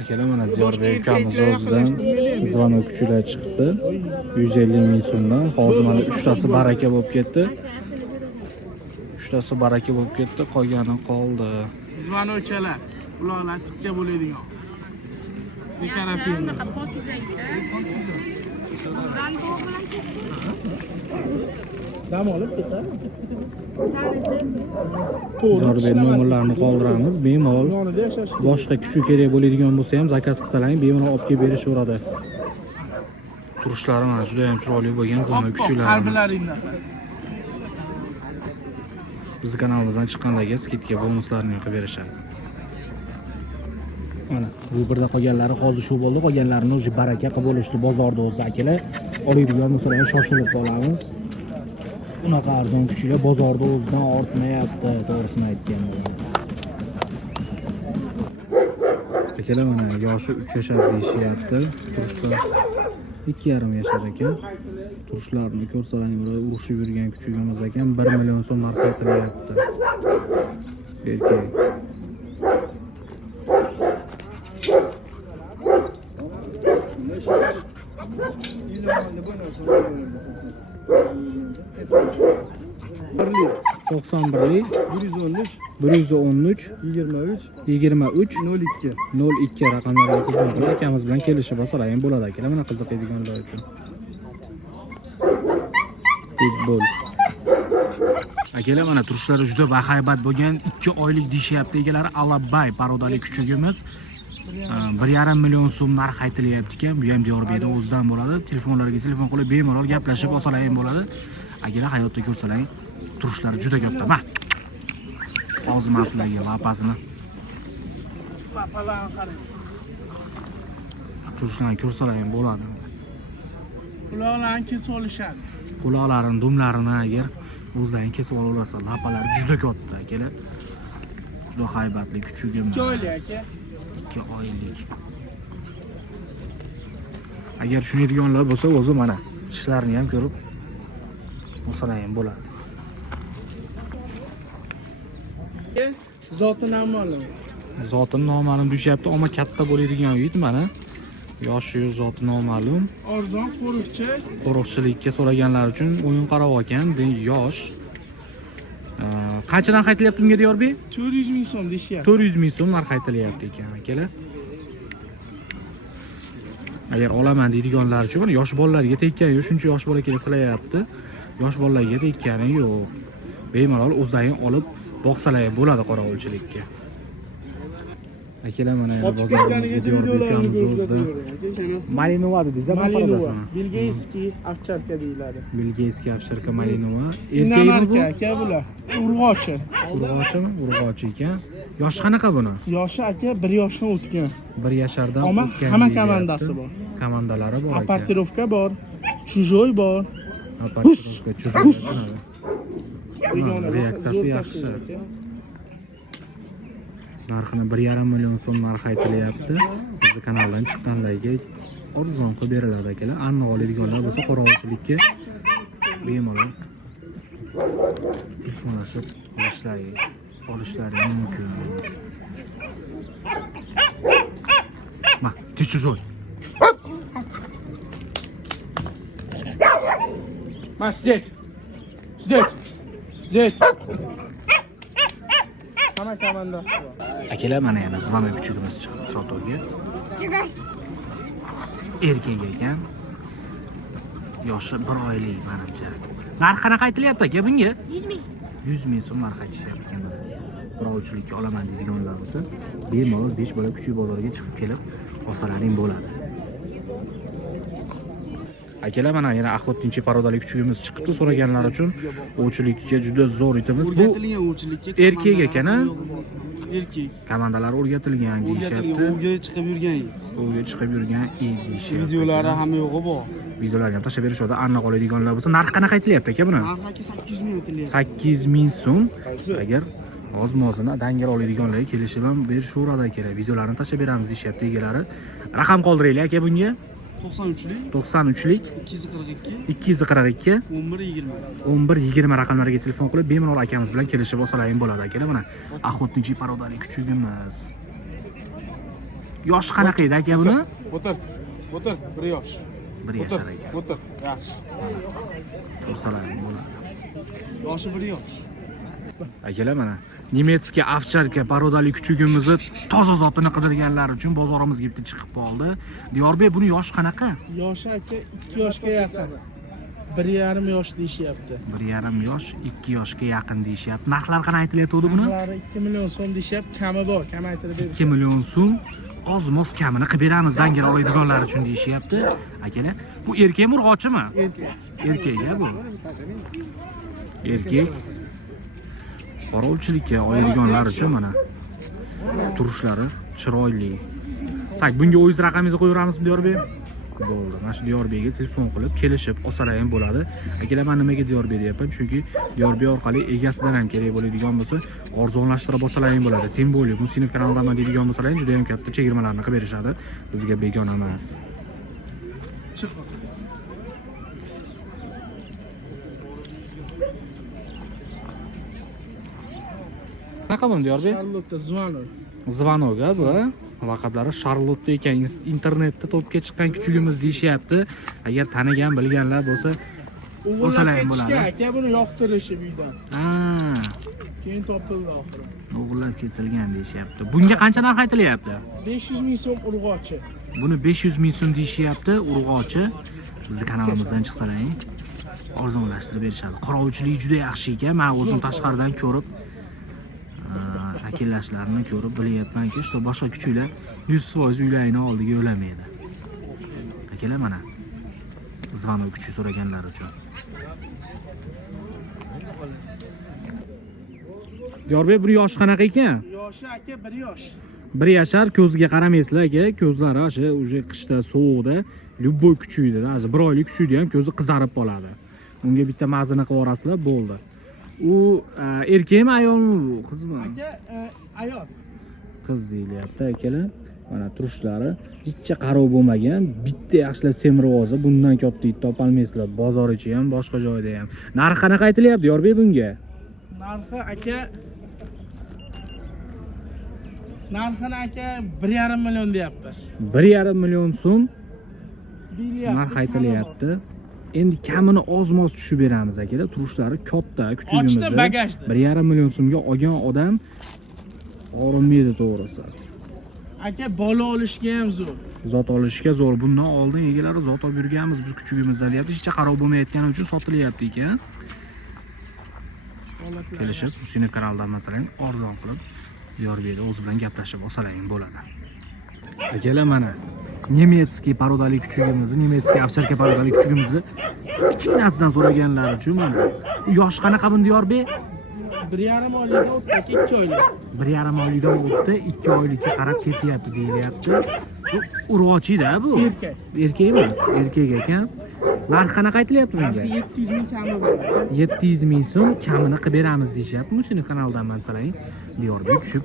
Akalar mana Diyorbek ukamiz o'zidan zvonok kuchlar chiqdi. 150 ming so'mdan. Hozir mana 3tasi baraka bo'lib ketdi. 3tasi baraka bo'lib ketdi, qolgani qoldi. Zvonokchalar, ularlar tikka bo'ladigan. Dekorativni. Dam olib ketadi. Diyorbek nomerlarini qoldiramiz. Bemalol boshqa kuchi kerak bo'ladigan bo'lsa ham zakaz qilsalaring, bemalol olib kelib berishaveradi. Turishlari mana juda ham chiroyli bo'lgan zvonok kuchlar. Qalblaringdan. Biz kanalimizdan chiqqandagi skidga bonuslarni qilib berishadi. Mana bu yerda qolganlari hozir shu bo'ldi, qolganlarini o'zi baraka qilib olishdi bozorda o'zi akalar. Oladigan bo'lsalar shoshilib qolamiz. Unaqa arzon kuchlar bozorda o'zidan ortmayapti, to'g'risini aytgan bo'laman. Akalar mana yoshi 3 yashar deyishyapti. Turishlar 2,5 yashar ekan. Turishlarni ko'rsalaring, urushib yurgan kuchugimiz ekan, 1 million so'm narx aytilyapti. Erkak. Birlik 91lik 113 23 02 raqamlarga telefon akamiz bilan kelishib olsalar ham bo'ladi akalar. Mana qiziqadiganlar uchun. Futbol. Akalar mana turishlari juda bahaybat bo'lgan 2 oylik deyishyapti egalari. Alabay parodali kuchugimiz 1,5 million so'm narx aytilyapti ekan. Bu ham Diyorbekda o'zidan bo'ladi. Telefonlarga telefon qilib bemalol gaplashib olsalar ham bo'ladi. Agar hayotda ko'rsalang, turishlari juda katta. Ma. Hozir men sizlarga lapasini. Lapalarni qarang. Turishlarini ko'rsalar ham bo'ladi. Ularni kesib olishadi. Quloqlarini, dumlarini agar o'zlaring kesib olaversa, lapalari juda katta akalar. Juda haybatli kuchugimiz. 2 oylik aka. 2 oylik. Agar tushunadiganlar bo'lsa, o'zi mana tishlarini ham ko'rib olsalar ham bo'ladi. Zoti noma'lum. Zoti noma'lum deyapti, ammo katta bo'ladigan yigit mana. Yoshi zoti noma'lum. Arzon qo'riqchi. Qo'riqchilikka so'raganlar uchun o'yin qarab ekan, yosh. Qancha narx aytilyapti bunga Diyorbek? 400 ming so'm deyishyapti. 400 ming so'm narx aytilyapti ekan akalar. Agar olaman deydiganlar uchun yosh bolalarga tekkani yo'q, shuncha yosh bola kelsalayapti. Yosh bolalarga tekkani yo'q. Bemalol o'zlaring olib boqsalar bo'ladi qorovulchilikka. Akalar mana bozorga Diyorbekamiz o'zida. Malinova dedingiz, Malinova, Belgiyskiy ovcharka deyiladi. Belgiyskiy ovcharka Malinova. Erkakmi aka bular? Urg'ochi. Urg'ochimi? Urg'ochi ekan. Yoshi qanaqa buni? Yoshi aka 1 yoshdan o'tgan. 1 yashardan Ammo o'tgan. hamma komandasi bor. Komandalari bor ekan. Apartirovka bor, chujoy bor. Apartirovka, chujoy. Reaksiyasi yaxshi. Narxini 1,5 million so'm narx aytilyapti. Bizni kanaldan chiqqanlarga arzon qilib beriladi akalar. Aniq oladiganlar bo'lsa qorovulchilikka bemalol telefonlashib olishlari mumkin. Ma, ты чужой. Ma, здесь. Hamma komandasi bor. Akalar mana yana zvonok kuchugimiz chiqdi sotuvga. Erkak ekan. Yoshi 1 oylik menimcha. Narx qanaqa aytilyapti aka bunga? 100 ming. 100 ming so'm narx aytilyapti ekan. Qorovulchilikka olaman deydiganlar bo'lsa, bemalol 5 bola kuchuk bozoriga chiqib kelib olsalaring bo'ladi. Akalar mana yana охотничий parodali kuchugimiz chiqibdi. So'raganlar uchun ovchilikka juda zo'r itimiz. Bu erkak ekan-a? Erkak. Komandalar o'rgatilgan deyishyapti. O'rga chiqib yurgan. O'rga chiqib yurgan deyishyapti. Videolari ham yo'g'i bor. Videolarni ham tashlab berishadi. Aniq oladiganlar bo'lsa, narx qanaqa aytilyapti aka buni? Narxi 800 ming aytilyapti. 800 ming so'm. Agar ozmozini dangal oladiganlarga kelishib ham berishaveradi akalar. Videolarni tashlab beramiz deyishyapti egalari. Raqam qoldiraylik aka bunga. 93lik 242 1120 raqamlariga telefon qilib bemalol akamiz bilan kelishib olsalaring bo'ladi akalar. Mana охотничий parodali kuchugimiz. Yoshi qanaqa edi aka buni? O'tir. O'tir. 1 yosh. 1 yashar ekan. O'tir. Yaxshi. Tursalar bo'ladi. Yoshi 1 yosh. Akalar mana nemetskiy ovcharka parodali kuchugimizni toza zotini qidirganlar uchun bozorimizga bitta chiqib qoldi. Diyorbek buni yoshi qanaqa? Yoshi aka 2 yoshga yaqin. 1,5 yosh deyishyapti. 1,5 yosh, 2 yoshga yaqin deyishyapti. Narxlar qanday aytilayotgandi buni? Narxlari 2 million so'm deyishyapti, kami bor, kamaytirib berishadi. 2 million so'm oz-moz kamini qilib beramiz dangar oladiganlar uchun deyishyapti. Akalar, bu erkakmi urg'ochimi? Erkak. Erkak bu. Erkak. Qorovulchilikka oladiganlar uchun mana turishlari chiroyli. Tak, bunga o'z raqamingizni qo'yaveramizmi Diyorbek? Bo'ldi. Mana shu Diyorbekga telefon qilib kelishib olsalar ham bo'ladi. Akalar, men nimaga Diyorbek deyapman? Chunki Diyorbek orqali egasidan ham kerak bo'ladigan bo'lsa, arzonlashtirib olsalar ham bo'ladi. Sen bo'ling, bu sinf kanaldaman deydigan bo'lsalar ham juda ham katta chegirmalarni qilib berishadi. Bizga begona emas. Chiq. Qanaqa bu Diyorbek? Charlotte Zvanov. Zvanoga bu laqablari Charlotte ekan. Internetda topga chiqqan kuchugimiz deyishyapti. Agar tanigan, bilganlar bo'lsa, olsalar ham bo'ladi. Aka buni yoqtirishi uydan. Ha, Keyin topildi oxiri. o'g'irlab ketilgan deyishyapti. Bunga qancha narx aytilyapti? 500 ming so'm urg'ochi. Buni 500 ming so'm deyishyapti, urg'ochi. Bizning kanalimizdan chiqsalar, arzonlashtirib berishadi. Qorovulchilik juda yaxshi ekan. Men o'zim tashqaridan ko'rib akillashlarini ko'rib bilyapmanki, что boshqa kuchuklar 100% uylarini oldiga yo'lamaydi. Akalar, mana Zvano kuchi so'raganlar uchun. Diyorbek, bir yosh qanaqa ekan? Yoshi aka 1 yosh. 1 yashar, ko'ziga qaramaysizlar aka, ko'zlari o'sha qishda sovuqda любой kuchuydi, hozir 1 oylik kuchuydi ham ko'zi qizarib qoladi. Unga bitta mazini qilib yuborasizlar, bo'ldi. U erkakmi, ayolmi bu, qizmi? Aka ayol. Qiz deyilyapti akalar. Mana turishlari hechcha qarov bo'lmagan, bitta yaxshilab semirib olsa, bundan katta it topolmaysizlar. Bozor ichi ham, boshqa joyda ham. Narxi qanaqa aytilyapti Diyorbek bunga? Narxi aka 1,5 million deyapmiz. 1,5 million so'm Deyapti. narx aytilyapti. Endi kamini oz-moz tushib beramiz akalar. Turishlari katta, kuchugimizni. Ochdi bagajni. 1,5 million so'mga olgan odam orinmaydi to'g'risi. Aka bola olishga ham zo'r. Zot olishga zo'r. Bundan oldin egalari zot olib yurganmiz biz kuchugimizdan deyapti. Hech qarov bo'lmayotgani uchun sotilyapti ekan. Kelishib, Husayni kanaldan masalan arzon qilib Diyorbekda o'zi bilan gaplashib olsalaring bo'ladi. Akalar, mana nemetskiy parodali kuchugimizni, nemetskiy ovcharka parodali kuchugimizni kichkinasidan so'raganlar uchun mana yosh qanaqa bu Diyorbek? 1,5 oylikdan o'tdi, 2 oylik. 1,5 oylikdan o'tdi, 2 oylikka qarab ketyapti deyilyapti. Bu urg'ochida bu. Erkak. Erkakmi? Erkak ekan. Narx qanaqa aytilyapti bunga? 700 ming kami bor. 700 ming so'm kamini qilib beramiz deyishyapti. Shuni kanaldan masalan Diyorbek tushib